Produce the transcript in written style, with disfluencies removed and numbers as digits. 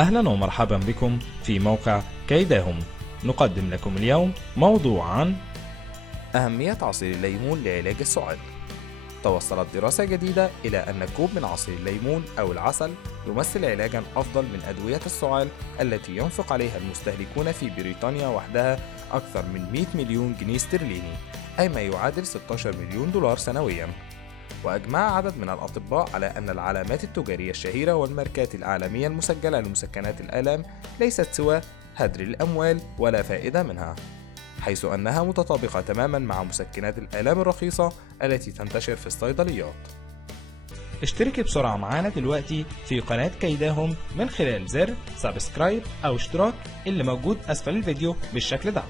أهلا ومرحبا بكم في موقع كيداهم. نقدم لكم اليوم موضوع عن أهمية عصير الليمون لعلاج السعال. توصلت دراسة جديدة إلى أن كوب من عصير الليمون أو العسل يمثل علاجا أفضل من أدوية السعال التي ينفق عليها المستهلكون في بريطانيا وحدها أكثر من 100 مليون جنيه استرليني، أي ما يعادل 16 مليون دولار سنويا. وأجمع عدد من الأطباء على أن العلامات التجارية الشهيرة والماركات العالمية المسجلة لمسكنات الآلام ليست سوى هدر الأموال ولا فائدة منها، حيث أنها متطابقة تماما مع مسكنات الآلام الرخيصة التي تنتشر في الصيدليات. اشتركي بسرعة معانا دلوقتي في قناة كيداهم من خلال زر سبسكرايب أو اشتراك اللي موجود أسفل الفيديو بالشكل ده.